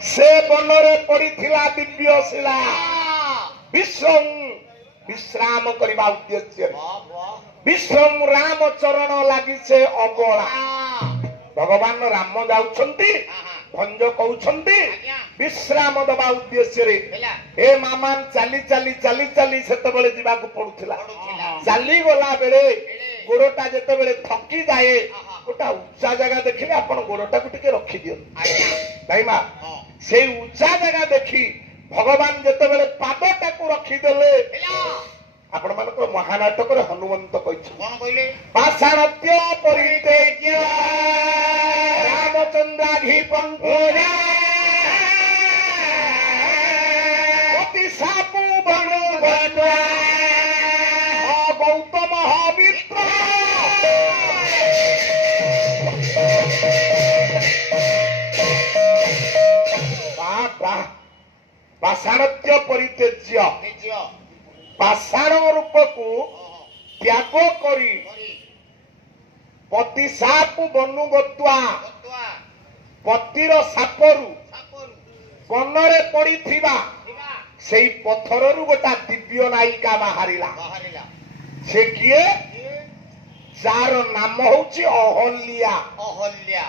से बनरे पड़िथिला दिव्य शिला विश्रम विश्राम करबा उद्देश्य विश्रम राम चरण लागि से अबला भगवान राम जाउछंती भंज कहउछंती विश्राम दबा उद्देश्य रे ए मामान चाली चाली चाली चाली सेते बेले जीवा को पडुथिला चाली गोला बेले गोड़टा जेते बेले थकी जाए गोटा उच्चा जगह देखिले आपण गोड़टा को टिके रखि दियो भाई मा से उच्चा जगह देखी भगवान जेते बेले पादटा को रखि देले आपण मानकर महानाटक रे हनुमंत कहिछ कोन कइले पाषाणत्य परितेज्य रामचंद्राधि पंकोजा अति सापु बनु गत्वा गौतम मित्र पाषाणत्य परितेज्य पाषाण रूप को त्याग करी पति सापु बनु गत्वा पतिर सापरु बनरे पड़िथिबा सेई पत्थररु गोटा दिव्य नायिका बाहरिला से किए जार नाम होची अहल्या अहल्या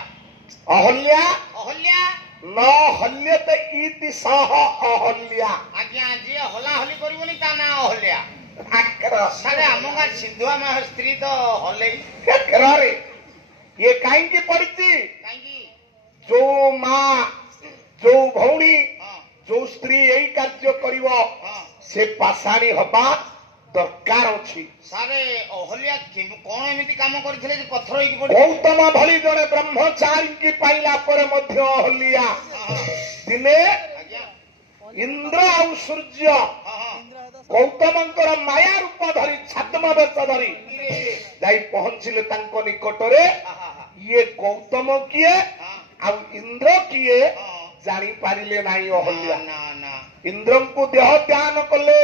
अहल्या अहल्या न हल्यत इति सह अहल्या आज्ञा जी हला हली करबोनी ता ना अहल्या आकर सारे हमगा सिंधुआ मा स्त्री तो हले रे ये काई की पड़ती जो मां जो भौणी जो स्त्री यही कार्य करिवो से पाषाणी हबा दरकार अछि सारे अहल्या कोन एमिति काम करथिले जे पत्थर होई पड़ी गौतम भली जने ब्रह्मचारी की पाइला पर मध्य अहल्या दिने इंद्र और सूर्य गौतमंकर माया रूप धरी छद्म बेश धरी जाई पहुंचिले तांको निकटरे ये गौतम किए आ इंद्र किए जानी पारिले नाही अहल्या इंद्र को देह ध्यान कले